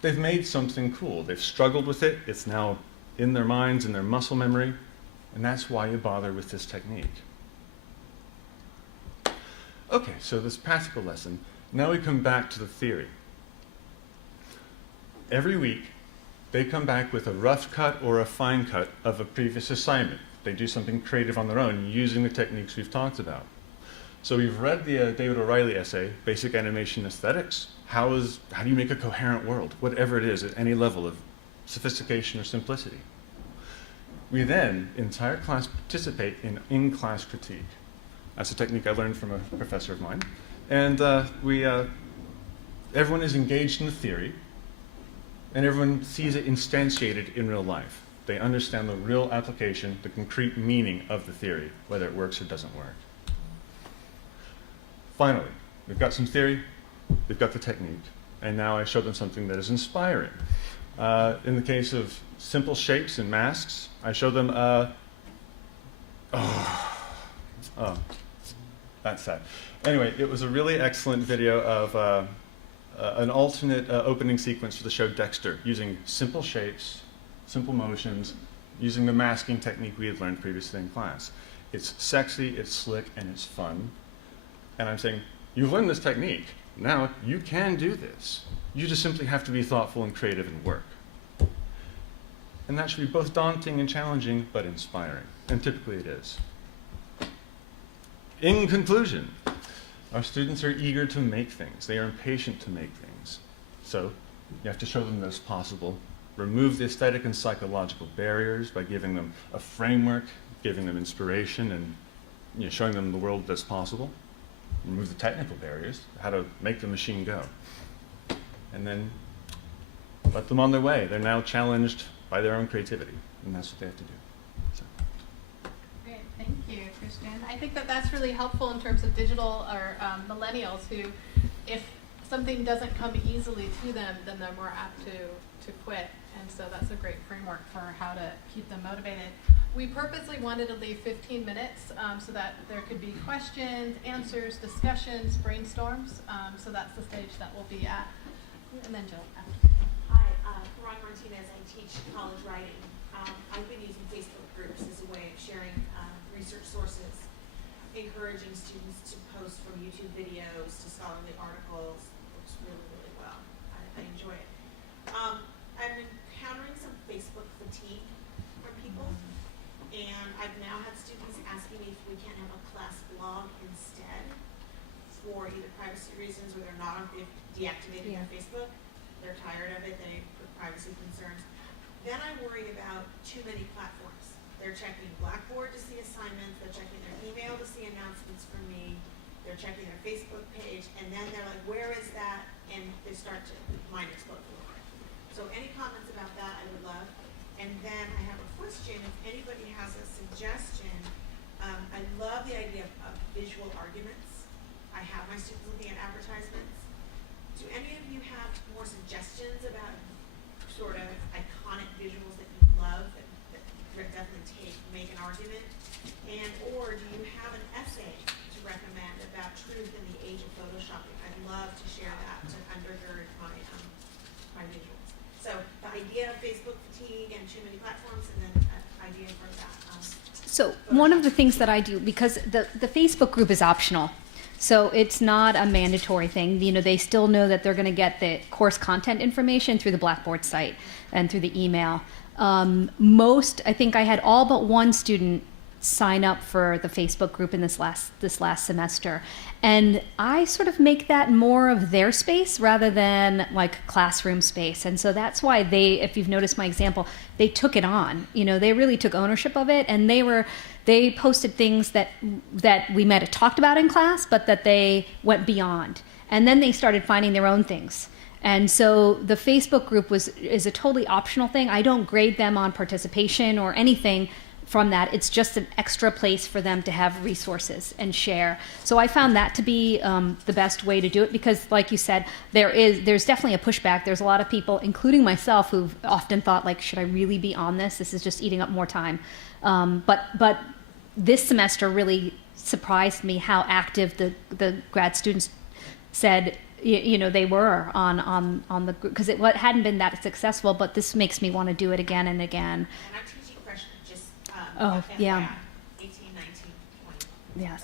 they've made something cool. They've struggled with it. It's now in their minds, in their muscle memory, and that's why you bother with this technique. Okay, so this practical lesson. Now we come back to the theory. Every week, they come back with a rough cut or a fine cut of a previous assignment. They do something creative on their own using the techniques we've talked about. So we've read the David O'Reilly essay, Basic Animation Aesthetics. How do you make a coherent world, whatever it is, at any level of sophistication or simplicity? We then, entire class, participate in in-class critique. That's a technique I learned from a professor of mine. And everyone is engaged in the theory, and everyone sees it instantiated in real life. They understand the real application, the concrete meaning of the theory, whether it works or doesn't work. Finally, we've got some theory, we've got the technique, and now I show them something that is inspiring. In the case of simple shapes and masks, I show them, that's sad. Anyway, it was a really excellent video of an alternate opening sequence for the show Dexter, using simple shapes, simple motions, using the masking technique we had learned previously in class. It's sexy, it's slick, and it's fun. And I'm saying, you've learned this technique. Now you can do this. You just simply have to be thoughtful and creative and work. And that should be both daunting and challenging, but inspiring. And typically it is. In conclusion, our students are eager to make things. They are impatient to make things. So you have to show them that it's possible. Remove the aesthetic and psychological barriers by giving them a framework, giving them inspiration, and showing them the world that's possible. Remove the technical barriers, how to make the machine go. And then let them on their way. They're now challenged by their own creativity, and that's what they have to do. So. Great, thank you, Kristian. I think that that's really helpful in terms of digital or millennials who, if something doesn't come easily to them, then they're more apt to quit. And so that's a great framework for how to keep them motivated. We purposely wanted to leave 15 minutes so that there could be questions, answers, discussions, brainstorms. So that's the stage that we'll be at. And then Jill. Hi, Ferren Martinez. I teach college writing. I've been using Facebook groups as a way of sharing research sources, encouraging students to post from YouTube videos to scholarly articles. Works really, really well. I reasons, or they're not deactivating their Facebook. They're tired of it, for privacy concerns. Then I worry about too many platforms. They're checking Blackboard to see assignments, they're checking their email to see announcements from me, they're checking their Facebook page, and then they're like, where is that? And they start to, mind explode a little bit. So any comments about that, I would love. And then I have a question, if anybody has a suggestion. I love the idea of visual arguments. I have my students looking at advertisements. Do any of you have more suggestions about sort of iconic visuals that you love that definitely make an argument? And or do you have an essay to recommend about truth in the age of photoshopping? I'd love to share that to undergird my visuals. So the idea of Facebook fatigue and too many platforms, and then an idea for that. So one of the things that I do, because the Facebook group is optional, so it's not a mandatory thing. You know, they still know that they're going to get the course content information through the Blackboard site and through the email. I think I had all but one student sign up for the Facebook group in this last semester, and I sort of make that more of their space rather than like classroom space. And so that's why if you've noticed my example, they took it on. You know, they really took ownership of it, and they posted things that we might have talked about in class, but that they went beyond, and then they started finding their own things. And so the Facebook group is a totally optional thing. I don't grade them on participation or anything from that. It's just an extra place for them to have resources and share. So I found that to be the best way to do it, because like you said, there's definitely a pushback. There's a lot of people, including myself, who've often thought, like, should I really be on this? This is just eating up more time. But this semester really surprised me how active the grad students said they were on the group, because it hadn't been that successful, but this makes me want to do it again and again. And I'm teaching freshmen just Oh, yeah. 18, 19, 20. Yes.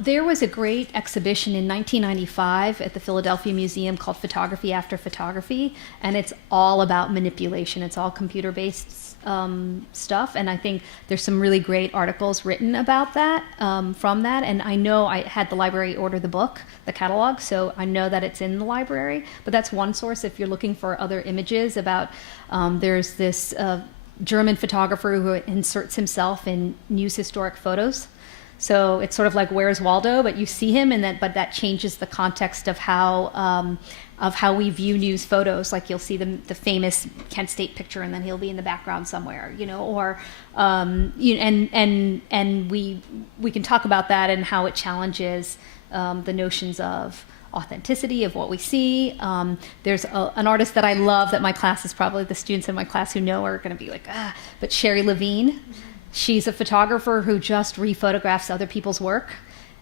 There was a great exhibition in 1995 at the Philadelphia Museum called Photography After Photography, and it's all about manipulation. It's all computer-based stuff, and I think there's some really great articles written about that, from that, and I know I had the library order the book, the catalog, so I know that it's in the library, but that's one source if you're looking for other images about, there's this German photographer who inserts himself in news historic photos. So it's sort of like Where's Waldo, but you see him, but that changes the context of how we view news photos. Like you'll see the famous Kent State picture, and then he'll be in the background somewhere, or and we can talk about that and how it challenges the notions of authenticity of what we see. There's an artist that I love that my class is probably the students in my class who know are going to be like, but Sherry Levine. She's a photographer who just rephotographs other people's work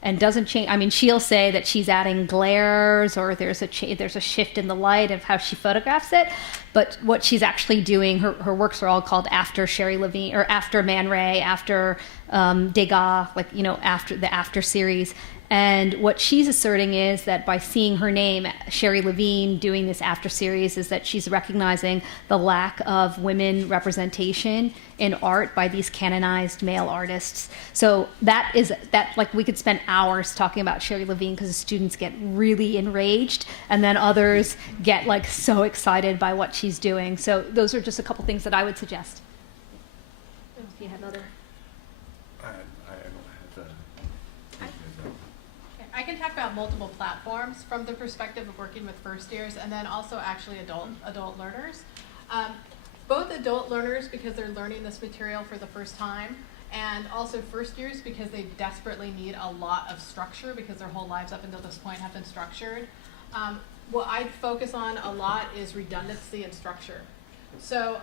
and doesn't change. I mean, she'll say that she's adding glares, or there's a shift in the light of how she photographs it. But what she's actually doing, her works are all called after Sherry Levine, or after Man Ray, after Degas, after the After series. And what she's asserting is that by seeing her name, Sherry Levine, doing this After series, is that she's recognizing the lack of women representation in art by these canonized male artists. So we could spend hours talking about Sherry Levine, because the students get really enraged, and then others get like so excited by what she's doing. So those are just a couple things that I would suggest. If you have other. I can talk about multiple platforms from the perspective of working with first years, and then also actually adult learners. Both adult learners, because they're learning this material for the first time, and also first years because they desperately need a lot of structure, because their whole lives up until this point have been structured. What I focus on a lot is redundancy and structure. So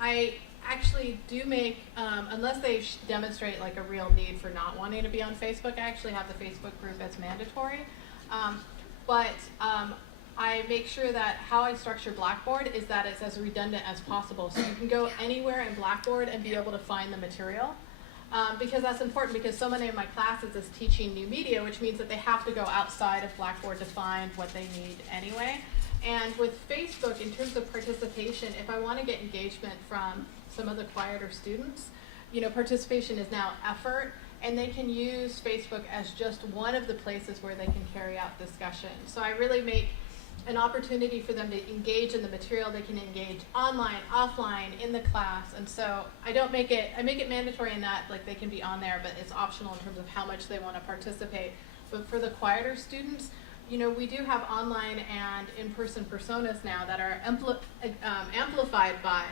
I actually do make, unless they demonstrate like a real need for not wanting to be on Facebook, I actually have the Facebook group as mandatory. But I make sure that how I structure Blackboard is that it's as redundant as possible. So you can go anywhere in Blackboard and be able to find the material. Because that's important, because so many of my classes is teaching new media, which means that they have to go outside of Blackboard to find what they need anyway. And with Facebook, in terms of participation, if I want to get engagement from some of the quieter students, participation is now effort, and they can use Facebook as just one of the places where they can carry out discussion. So I really make an opportunity for them to engage in the material. They can engage online, offline, in the class, and so I make it mandatory in that like they can be on there, but it's optional in terms of how much they want to participate. But for the quieter students, you know, we do have online and in-person personas now that are amplified by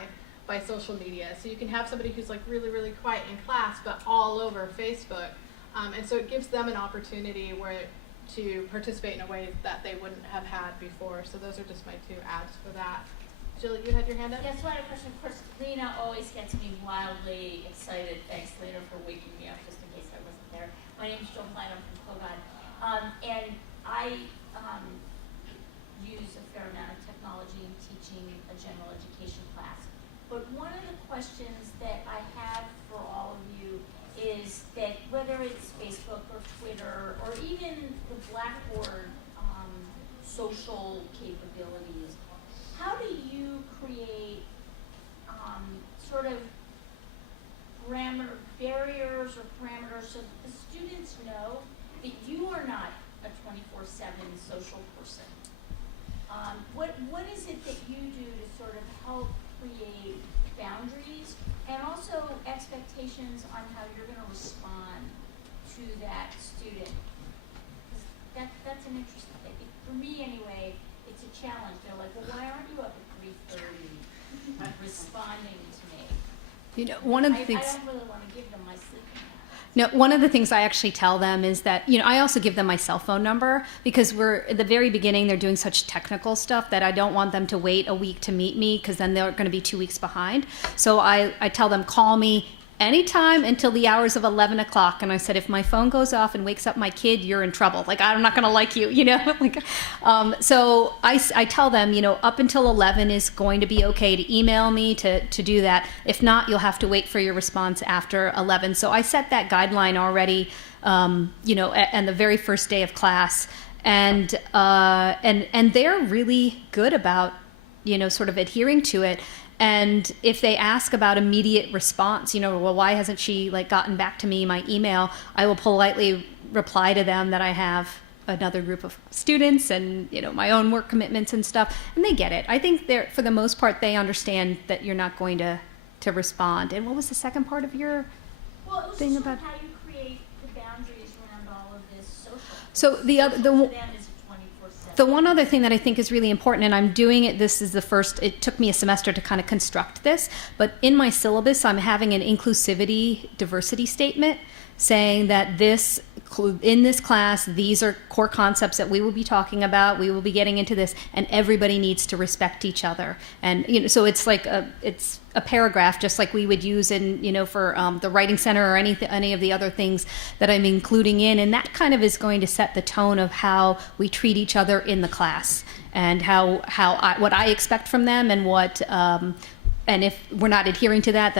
social media. So you can have somebody who's like really, really quiet in class, but all over Facebook, and so it gives them an opportunity to participate in a way that they wouldn't have had before. So those are just my two ads for that. Jill, you had your hand up? Yes, so I had a question. Of course, Leena always gets me wildly excited. Thanks, Leena, for waking me up just in case I wasn't there. My name is Jill Klein. I'm from Kogod. And I use a fair amount of technology in teaching a general education class. But one of the questions that I have for all of you is that whether it's Facebook or Twitter or even the Blackboard social capabilities, how do you create sort of barriers or parameters so that the students know that you are not a 24/7 social person? What is it that you do to sort of help create boundaries and also expectations on how you're going to respond to that student? 'Cause that's an interesting thing. For me, anyway, it's a challenge. They're like, well, why aren't you up at 3:30 responding to me? You know, one of the things. I don't really want to give them my sleeping habits. No, one of the things I actually tell them is that, you know, I also give them my cell phone number because we're at the very beginning, they're doing such technical stuff that I don't want them to wait a week to meet me because then they're going to be 2 weeks behind. So I tell them, call me anytime until the hours of 11 o'clock. And I said, if my phone goes off and wakes up my kid, you're in trouble. Like, I'm not going to like you, you know? So I tell them, you know, up until 11 is going to be okay to email me to do that. If not, you'll have to wait for your response after 11. So I set that guideline already, you know, and the very first day of class. And they're really good about, you know, sort of adhering to it. And if they ask about immediate response, you know, well, why hasn't she like gotten back to me, my email, I will politely reply to them that I have another group of students and, you know, my own work commitments and stuff. And they get it. I think they're, for the most part, they understand that you're not going to respond. And what was the second part of your Well, it was thing just about? how you create the boundaries around all of this social. So the other, Social to them is 24/7. The one other thing that I think is really important, and I'm doing it, this is the first, it took me a semester to kind of construct this, but in my syllabus, I'm having an inclusivity diversity statement saying that in this class, these are core concepts that we will be talking about, we will be getting into this, and everybody needs to respect each other. And, you know, so it's like it's a paragraph, just like we would use in, you know, for the writing center or any of the other things that I'm including in. And that kind of is going to set the tone of how we treat each other in the class and what I expect from them and what, and if we're not adhering to that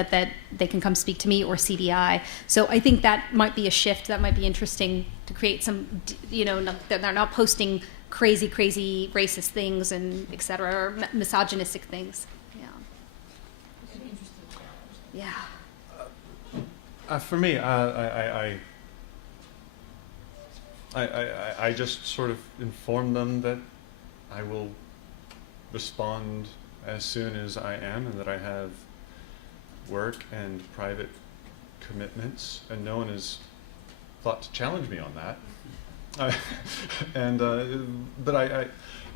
they can come speak to me or CDI. So I think that might be a shift. That might be interesting to create some, you know, that they're not posting crazy racist things and et cetera, or misogynistic things. Yeah. It's an interesting challenge. Yeah. For me, I just sort of inform them that I will respond as soon as I am and that I have work and private commitments, and no one has thought to challenge me on that.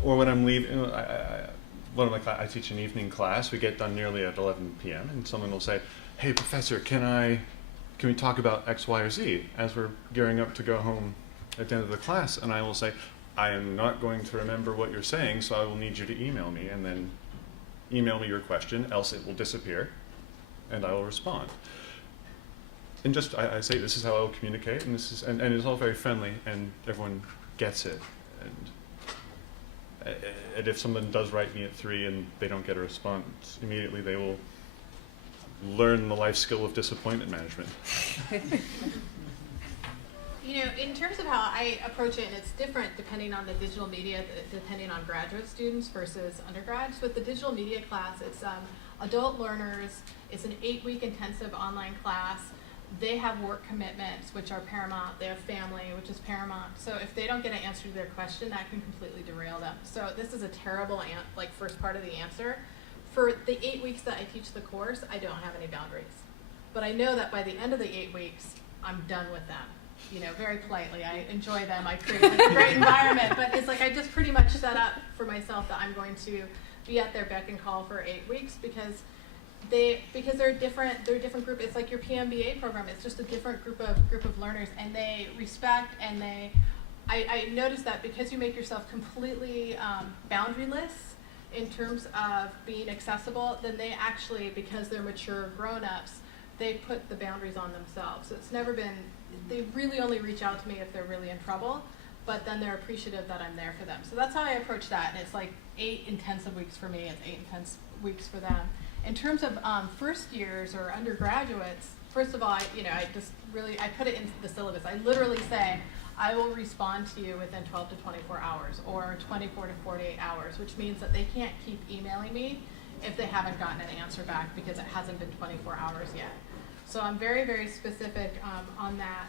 Or when I'm leaving, I teach an evening class. We get done nearly at 11 p.m. and someone will say, "Hey, professor, can we talk about X, Y, or Z?" as we're gearing up to go home at the end of the class, and I will say, "I am not going to remember what you're saying, so I will need you to email me, and then email me your question, else it will disappear, and I will respond." And just, I say, this is how I will communicate, and and it's all very friendly, and everyone gets it. And if someone does write me at 3 and they don't get a response immediately, they will learn the life skill of disappointment management. You know, in terms of how I approach it, and it's different depending on the digital media, depending on graduate students versus undergrads. With the digital media class, it's adult learners. It's an 8-week intensive online class. they have work commitments, which are paramount. They have family, which is paramount. So if they don't get an answer to their question, that can completely derail them. So this is a terrible first part of the answer. For the 8 weeks that I teach the course, I don't have any boundaries. But I know that by the end of the 8 weeks, I'm done with them. You know, very politely. I enjoy them. I create a great environment. But it's like I just pretty much set up for myself that I'm going to be at their beck and call for 8 weeks because they're a different group. It's like your PMBA program. It's just a different group of learners, and they respect and I noticed that because you make yourself completely boundaryless in terms of being accessible, then they actually, because they're mature grown-ups, they put the boundaries on themselves. So it's never been, they really only reach out to me if they're really in trouble, but then they're appreciative that I'm there for them. So that's how I approach that, and it's like 8 intensive weeks for me, it's 8 intense weeks for them. In terms of first years or undergraduates, first of all, I put it into the syllabus. I literally say, I will respond to you within 12 to 24 hours or 24 to 48 hours, which means that they can't keep emailing me if they haven't gotten an answer back because it hasn't been 24 hours yet. So I'm very, very specific on that.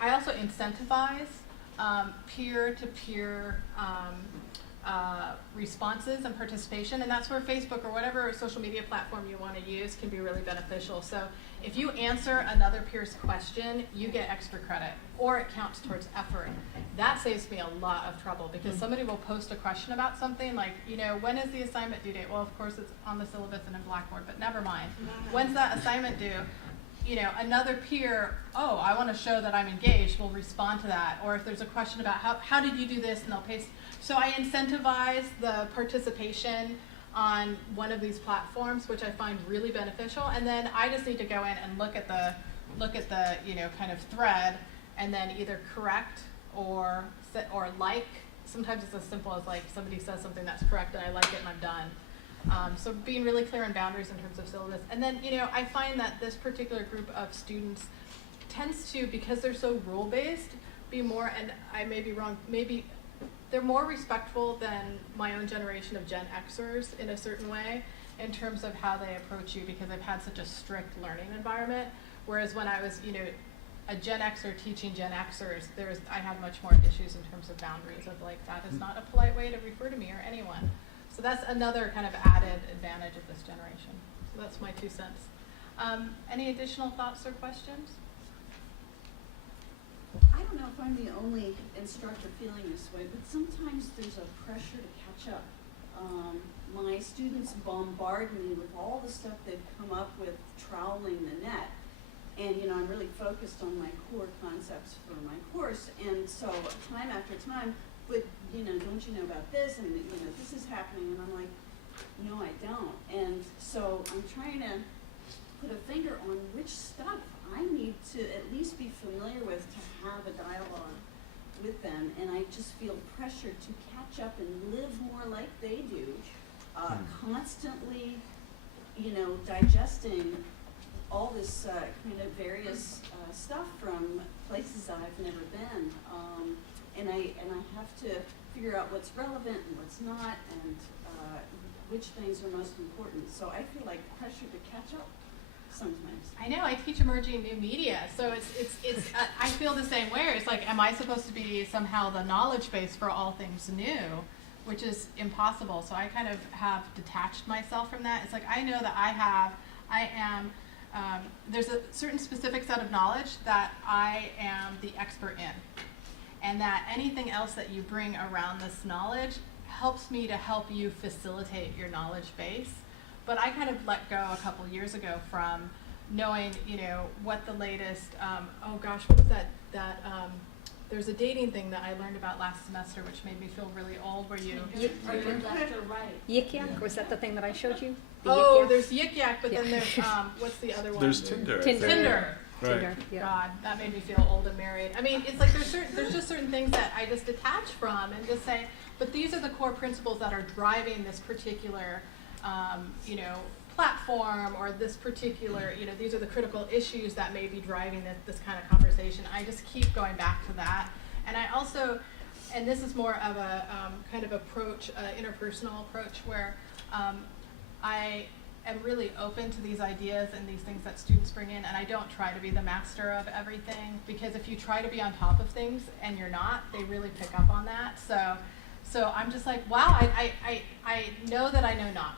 I also incentivize peer-to-peer responses and participation, and that's where Facebook or whatever social media platform you want to use can be really beneficial. So if you answer another peer's question, you get extra credit, or it counts towards effort. That saves me a lot of trouble because somebody will post a question about something like, when is the assignment due date? Well, of course it's on the syllabus and in Blackboard, but never mind. When's that assignment due? Another peer, I want to show that I'm engaged, will respond to that. Or if there's a question about how did you do this, and they'll paste. So I incentivize the participation on one of these platforms, which I find really beneficial. And then I just need to go in and look at the kind of thread, and then either correct or like. Sometimes it's as simple as like somebody says something that's correct and I like it and I'm done. So being really clear on boundaries in terms of syllabus. And then, I find that this particular group of students tends to, because they're so rule-based, be more, and I may be wrong, maybe they're more respectful than my own generation of Gen Xers in a certain way in terms of how they approach you because they've had such a strict learning environment. Whereas when I was, a Gen Xer teaching Gen Xers, I had much more issues in terms of boundaries of like, that is not a polite way to refer to me or anyone. So that's another kind of added advantage of this generation. So that's my 2 cents. Any additional thoughts or questions? I don't know if I'm the only instructor feeling this way, but sometimes there's a pressure to catch up. My students bombard me with all the stuff they've come up with troweling the net. And, I'm really focused on my core concepts for my course. And so time after time, but, don't you know about this? And, this is happening. And I'm like, no, I don't. And so I'm trying to put a finger on which stuff I need to at least be familiar with to have a dialogue with them. And I just feel pressured to catch up and live more like they do, constantly, digesting all this kind of various stuff from places I've never been. And I have to figure out what's relevant and what's not, and which things are most important. So I feel like pressure to catch up sometimes. I know, I teach emerging new media, so it's I feel the same way. It's like, am I supposed to be somehow the knowledge base for all things new, which is impossible. So I kind of have detached myself from that. It's like, I know that there's a certain specific set of knowledge that I am the expert in. And that anything else that you bring around this knowledge helps me to help you facilitate your knowledge base. But I kind of let go a couple years ago from knowing, what the latest, what was that, there's a dating thing that I learned about last semester which made me feel really old, where you... Left or right? Yik Yak, was that the thing that I showed you? There's Yik Yak, but then there's, what's the other one? There's Tinder. Tinder. Right. Tinder, yeah. God, that made me feel old and married. I mean, it's like there's just certain things that I just detach from and just say, but these are the core principles that are driving this particular, platform, or this particular, these are the critical issues that may be driving this kind of conversation. I just keep going back to that. And I also, and this is more of a kind of approach, interpersonal approach, where I am really open to these ideas and these things that students bring in, and I don't try to be the master of everything, because if you try to be on top of things and you're not, they really pick up on that. So I'm just like, wow, I know that I know not,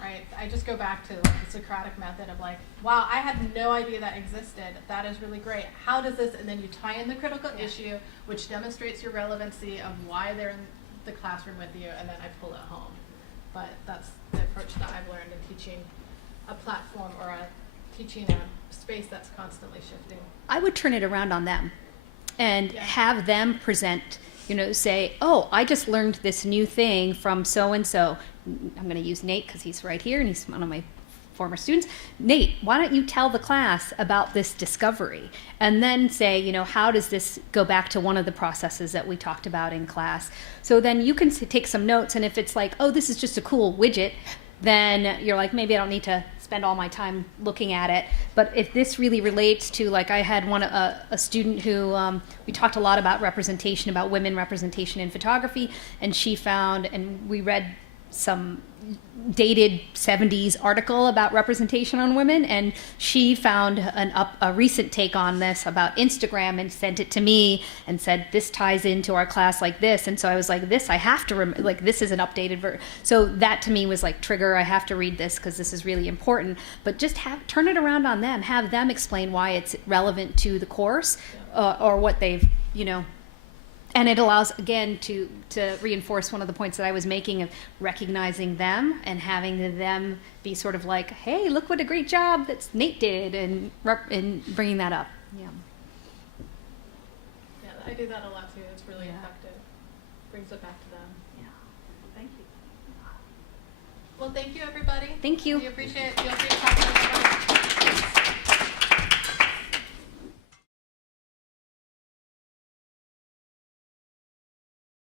right? I just go back to like the Socratic method of like, wow, I had no idea that existed. That is really great. How does this, and then you tie in the critical issue, which demonstrates your relevancy of why they're in the classroom with you, and then I pull it home. But that's the approach that I've learned in teaching a platform or teaching a space that's constantly shifting. I would turn it around on them and Yeah. have them present, say, oh, I just learned this new thing from so-and-so. I'm going to use Nate because he's right here and he's one of my former students. Nate, why don't you tell the class about this discovery? And then say, how does this go back to one of the processes that we talked about in class? So then you can take some notes, and if it's like, oh, this is just a cool widget, then you're like, maybe I don't need to spend all my time looking at it. But if this really relates to, like, I had a student who, we talked a lot about representation, about women representation in photography, and she found, and we read some dated 70s article about representation on women, and she found a recent take on this about Instagram and sent it to me and said, this ties into our class like this. And so I was like, this I have to this is an updated version. So that to me was like, trigger, I have to read this because this is really important. But just turn it around on them, have them explain why it's relevant to the course, or what they've and it allows, again, to reinforce one of the points that I was making of recognizing them and having them be sort of like, hey, look what a great job that Nate did, and bringing that up. Yeah. Yeah, I do that a lot too. It's really Yeah. effective. Brings it back to them. Yeah. Thank you. Well, thank you, everybody. Thank you. We appreciate it. Feel free to talk to us about it.